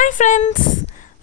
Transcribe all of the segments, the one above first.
Hi friends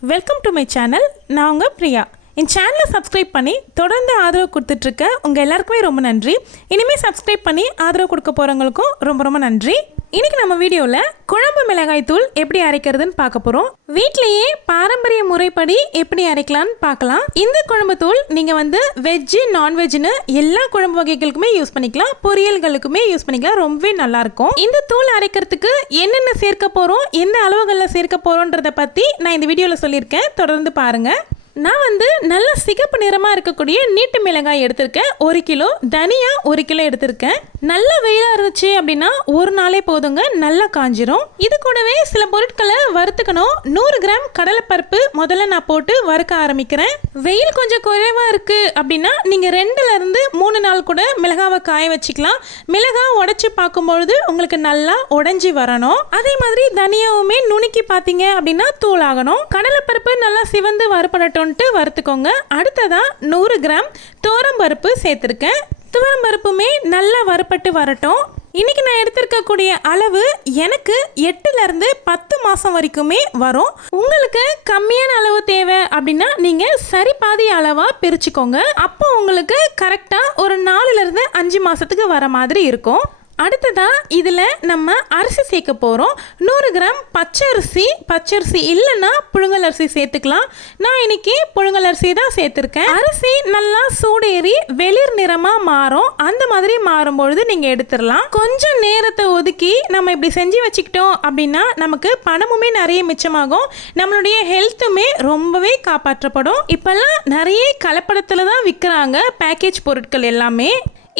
welcome to my channel நான் உங்கள் பிரியா. என் சேனலை சப்ஸ்கிரைப் பண்ணி தொடர்ந்து ஆதரவு கொடுத்துட்ருக்க உங்கள் எல்லாருக்குமே ரொம்ப நன்றி. இனிமேல் சப்ஸ்கிரைப் பண்ணி ஆதரவு கொடுக்க போகிறவங்களுக்கும் ரொம்ப ரொம்ப நன்றி. இன்னைக்கு நம்ம வீடியோவில் குழம்பு மிளகாய் தூள் எப்படி அரைக்கிறதுன்னு பார்க்க போகிறோம் வீட்லேயே பாரம்பரிய முறைப்படி எப்படி அரைக்கலாம்னு பார்க்கலாம். இந்த குழம்பு தூள் நீங்கள் வந்து வெஜ்ஜு நான்வெஜ்னு எல்லா குழம்பு வகைகளுக்குமே யூஸ் பண்ணிக்கலாம். பொரியல்களுக்குமே யூஸ் பண்ணிக்கலாம். ரொம்பவே நல்லா இருக்கும். இந்த தூள் அரைக்கிறதுக்கு என்னென்ன சேர்க்க போகிறோம் எந்த அளவுகளில் சேர்க்க போகிறோன்றதை பற்றி நான் இந்த வீடியோவில் சொல்லியிருக்கேன். தொடர்ந்து பாருங்கள் நான் வந்து நல்ல சிகப்பு நிறமாக இருக்கக்கூடிய நீட்டு மிளகாய் எடுத்திருக்கேன். ஒரு கிலோ தனியா ஒரு கிலோ எடுத்திருக்கேன். நல்ல வெயிலாக இருந்துச்சு அப்படின்னா ஒரு நாளே போதுங்க நல்லா காஞ்சிரும். இது கூடவே சில பொருட்களை வறுத்துக்கணும். நூறு கிராம் கடலைப்பருப்பு முதல்ல நான் போட்டு வறுக்க ஆரம்பிக்கிறேன். வெயில் கொஞ்சம் குறைவாக இருக்குது அப்படின்னா நீங்கள் ரெண்டுல இருந்து மூணு நாள் கூட மிளகாவை காய வச்சுக்கலாம். மிளகாய் உடச்சி பார்க்கும்பொழுது உங்களுக்கு நல்லா உடஞ்சி வரணும். அதே மாதிரி தனியாவுமே நுணுக்கி பார்த்தீங்க அப்படின்னா தூள் ஆகணும் கடலைப்பருப்பு நல்லா சிவந்து வறுபடட்டும்ட்டு வறுத்துக்கோங்க அடுத்ததாக நூறு கிராம் துவரம்பருப்பு சேர்த்துருக்கேன். துவரம் பருப்புமே நல்லா வறுபட்டு வரட்டும். இன்னைக்கு நான் எடுத்திருக்கக்கூடிய அளவு எனக்கு எட்டுலேருந்து பத்து மாதம் வரைக்குமே வரும். உங்களுக்கு கம்மியான அளவு தேவை அப்படின்னா நீங்கள் சரி பாதி அளவாக பிரிச்சுக்கோங்க. அப்போ உங்களுக்கு கரெக்டாக ஒரு நாலுலேருந்து அஞ்சு மாதத்துக்கு வர மாதிரி இருக்கும். அடுத்ததா இதில் நம்ம அரிசி சேர்க்க போகிறோம் நூறு கிராம் பச்சரிசி பச்சரிசி இல்லைன்னா புழுங்கல் அரிசி சேர்த்துக்கலாம். நான் இன்னைக்கு புழுங்கல் அரிசி தான் சேர்த்துருக்கேன். அரிசி நல்லா சூடேறி வெளிர் நிறமாக மாறும். அந்த மாதிரி மாறும்பொழுது நீங்கள் எடுத்துடலாம். கொஞ்சம் நேரத்தை ஒதுக்கி நம்ம இப்படி செஞ்சு வச்சுக்கிட்டோம் அப்படின்னா நமக்கு பணமுமே நிறைய மிச்சமாகும். நம்மளுடைய ஹெல்த்துமே ரொம்பவே காப்பாற்றப்படும். இப்போல்லாம் நிறைய கலப்படத்தில் தான் விற்கிறாங்க. பேக்கேஜ் பொருட்கள் எல்லாமே.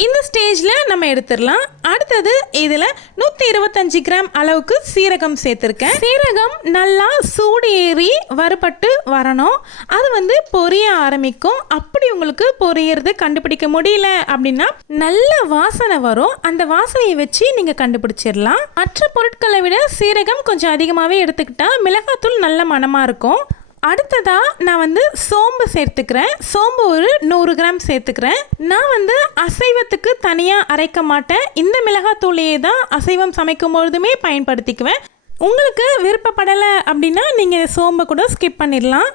இந்த ஸ்டேஜில் நம்ம எடுத்துடலாம். அடுத்தது இதில் நூற்றி இருபத்தஞ்சி கிராம் அளவுக்கு சீரகம் சேர்த்துருக்கேன். சீரகம் நல்லா சூடு ஏறி வறுபட்டு வரணும். அது வந்து பொரிய ஆரம்பிக்கும். அப்படி உங்களுக்கு பொரியறது கண்டுபிடிக்க முடியல அப்படின்னா நல்ல வாசனை வரும். அந்த வாசனையை வச்சு நீங்கள் கண்டுபிடிச்சிடலாம். மற்ற பொருட்களை விட சீரகம் கொஞ்சம் அதிகமாகவே எடுத்துக்கிட்டால் மிளகாத்தூள் நல்ல மணமாக இருக்கும். அடுத்ததாக நான் வந்து சோம்பு சேர்த்துக்கிறேன். சோம்பு ஒரு நூறு கிராம் சேர்த்துக்கிறேன். நான் வந்து அசைவத்துக்கு தனியாக அரைக்க மாட்டேன். இந்த மிளகாத்தூளையே தான் அசைவம் சமைக்கும் பொழுதுமே பயன்படுத்திக்குவேன். உங்களுக்கு விருப்பப்படலை அப்படின்னா நீங்கள் சோம்பை கூட ஸ்கிப் பண்ணிடலாம்.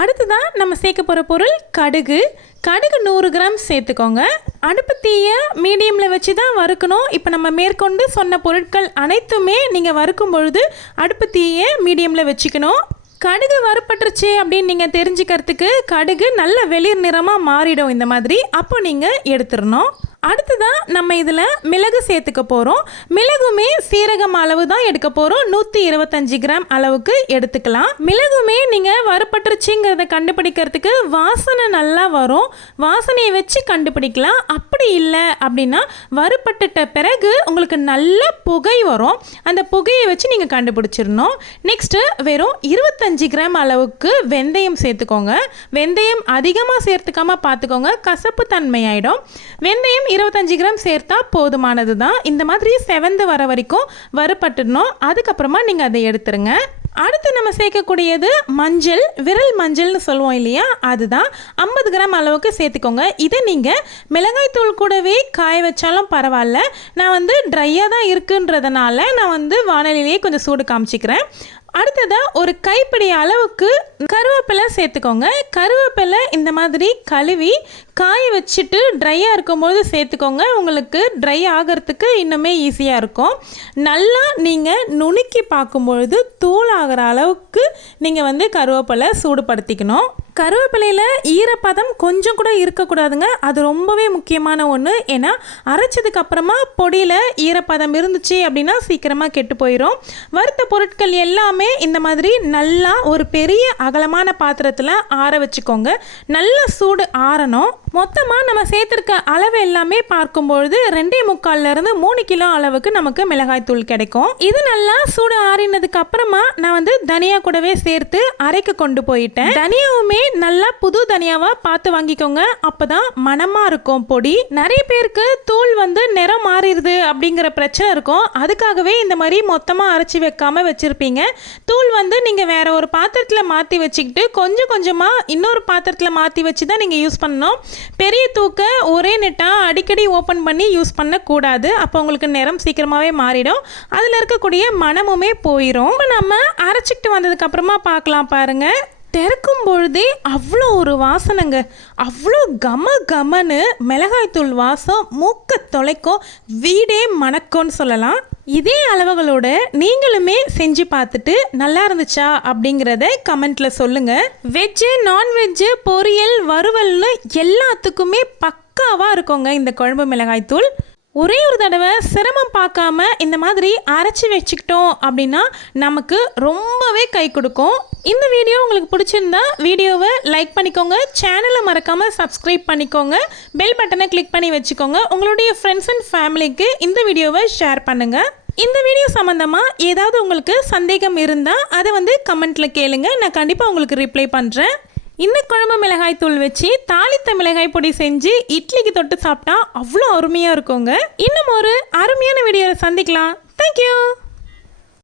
அடுத்ததாக நம்ம சேர்க்க போகிற பொருள் கடுகு. கடுகு நூறு கிராம் சேர்த்துக்கோங்க. அடுப்பு தீயை மீடியமில் வச்சு தான் வறுக்கணும். இப்போ நம்ம மேற்கொண்டு சொன்ன பொருட்கள் அனைத்துமே நீங்கள் வறுக்கும் பொழுது அடுப்பு தீயை மீடியமில் வச்சுக்கணும். கடுகு வறுப்பட்டுருச்சு அப்படின்னு நீங்கள் தெரிஞ்சுக்கிறதுக்கு கடுகு நல்ல வெளிர் நிறமாக மாறிடும் இந்த மாதிரி. அப்போ நீங்கள் எடுத்துடணும். அடுத்ததான் நம்ம இதில் மிளகு சேர்த்துக்க போகிறோம் மிளகுமே சீரகம் அளவு தான் எடுக்க போகிறோம் நூற்றி இருபத்தஞ்சி கிராம் அளவுக்கு எடுத்துக்கலாம். மிளகுமே நீங்கள் வறுப்பட்டுருச்சிங்கிறத கண்டுபிடிக்கிறதுக்கு வாசனை நல்லா வரும். வாசனையை வச்சு கண்டுபிடிக்கலாம். அப்படி இல்லை அப்படின்னா வறுப்பட்டுட்ட பிறகு உங்களுக்கு நல்ல புகை வரும். அந்த புகையை வச்சு நீங்கள் கண்டுபிடிச்சிடணும். நெக்ஸ்ட்டு வெறும் இருபத்தஞ்சி கிராம் அளவுக்கு வெந்தயம் சேர்த்துக்கோங்க. வெந்தயம் அதிகமாக சேர்த்துக்காமல் பார்த்துக்கோங்க. கசப்பு தன்மை ஆகிடும் வெந்தயம் இருபத்தஞ்சி கிராம் சேர்த்தா போதுமானது தான் இந்த மாதிரி செவந்து வர வரைக்கும் வறுபட்டுடணும். அதுக்கப்புறமா நீங்கள் அதை எடுத்துருங்க. அடுத்து நம்ம சேர்க்கக்கூடியது மஞ்சள் விரல் மஞ்சள்னு சொல்லுவோம் இல்லையா? அதுதான். ஐம்பது கிராம் அளவுக்கு சேர்த்துக்கோங்க. இதை நீங்கள் மிளகாய்த்தூள் கூடவே காய வச்சாலும் பரவாயில்ல. நான் வந்து ட்ரையாக தான் இருக்குன்றதுனால நான் வந்து வானலிலேயே கொஞ்சம் சூடு காமிச்சிக்கிறேன். அடுத்ததாக ஒரு கைப்பிடி அளவுக்கு கருவேப்பிலை சேர்த்துக்கோங்க. கருவேப்பிலை இந்த மாதிரி கழுவி காய வச்சுட்டு ட்ரையாக இருக்கும்போது சேர்த்துக்கோங்க. உங்களுக்கு ட்ரை ஆகிறதுக்கு இன்னுமே ஈஸியாக இருக்கும். நல்லா நீங்கள் நுணுக்கி பார்க்கும்பொழுது தூள் ஆகிற அளவுக்கு நீங்கள் வந்து கருவேப்பிலை சூடுபடுத்திக்கணும். கருவேப்பிலையில் ஈரப்பதம் கொஞ்சம் கூட இருக்கக்கூடாதுங்க. அது ரொம்பவே முக்கியமான ஒன்று ஏன்னா அரைச்சதுக்கு அப்புறமா பொடியில் ஈரப்பதம் இருந்துச்சு அப்படின்னா சீக்கிரமாக கெட்டு போயிடும் வறுத்த பொருட்கள் எல்லாமே இந்த மாதிரி நல்லா ஒரு பெரிய அகலமான பாத்திரத்தில் ஆற வச்சுக்கோங்க. நல்ல சூடு ஆறணும். மொத்தமாக நம்ம சேர்த்துருக்க அளவு எல்லாமே பார்க்கும்பொழுது ரெண்டே முக்கால்லேருந்து மூணு கிலோ அளவுக்கு நமக்கு மிளகாய் தூள் கிடைக்கும். இது நல்லா சூடு ஆறினதுக்கு அப்புறமா நான் வந்து தனியா கூடவே சேர்த்து அரைக்க கொண்டு போயிட்டேன். தனியாவுமே நல்லா புது தனியாவாக பார்த்து வாங்கிக்கோங்க. அப்போ தான் மணமாக இருக்கும் பொடி. நிறைய பேருக்கு தூள் வந்து நிறம் மாறிடுது அப்படிங்கிற பிரச்சனை இருக்கும். அதுக்காகவே இந்த மாதிரி மொத்தமாக அரைச்சி வைக்காம வச்சுருப்பீங்க. தூள் வந்து நீங்கள் வேற ஒரு பாத்திரத்தில் மாற்றி வச்சுக்கிட்டு கொஞ்சம் கொஞ்சமாக இன்னொரு பாத்திரத்தில் மாற்றி வச்சு தான் நீங்கள் யூஸ் பண்ணணும். பெரிய தூக்க ஒரே நெட்டாக அடிக்கடி ஓப்பன் பண்ணி யூஸ் பண்ணக்கூடாது. அப்போ உங்களுக்கு நிறம் சீக்கிரமாகவே மாறிடும். அதில் இருக்கக்கூடிய மனமுமே போயிடும் இப்போ நம்ம அரைச்சிக்கிட்டு வந்ததுக்கப்புறமா பார்க்கலாம் பாருங்கள் திறக்கும் பொழுதே அவ்வளோ ஒரு வாசனைங்க. அவ்வளோ கம கமன்னு மிளகாய்த்தூள் வாசம் மூக்க தொலைக்கும். வீடே மணக்கோன்னு சொல்லலாம். இதே அளவுகளோட நீங்களுமே செஞ்சு பார்த்துட்டு நல்லா இருந்துச்சா அப்படிங்கிறத கமெண்ட்ல சொல்லுங்க. வெஜ்ஜு நான்வெஜ்ஜு பொரியல் வறுவல்னு எல்லாத்துக்குமே பக்காவாக இருக்குங்க இந்த குழம்பு மிளகாய்த்தூள். ஒரே ஒரு தடவை சிரமம் பார்க்காம இந்த மாதிரி அரைச்சி வச்சுக்கிட்டோம் அப்படின்னா நமக்கு ரொம்பவே கை கொடுக்கும். இந்த வீடியோ உங்களுக்கு பிடிச்சிருந்தா வீடியோவை லைக் பண்ணிக்கோங்க. சேனலை மறக்காமல் சப்ஸ்கிரைப் பண்ணிக்கோங்க. பெல் பட்டனை கிளிக் பண்ணி வச்சுக்கோங்க. உங்களுடைய ஃப்ரெண்ட்ஸ் அண்ட் ஃபேமிலிக்கு இந்த வீடியோவை ஷேர் பண்ணுங்கள் இந்த வீடியோ சம்மந்தமாக ஏதாவது உங்களுக்கு சந்தேகம் இருந்தால் அதை வந்து கமெண்ட்டில் கேளுங்கள் நான் கண்டிப்பாக உங்களுக்கு ரிப்ளை பண்ணுறேன் இந்த குழம்பு மிளகாய் தூள் வச்சு தாளித்த மிளகாய் பொடி செஞ்சு இட்லிக்கு தொட்டு சாப்பிட்டா அவ்வளோ அருமையாக இருக்குங்க. இன்னும் ஒரு அருமையான வீடியோவில் சந்திக்கலாம். தேங்க்யூ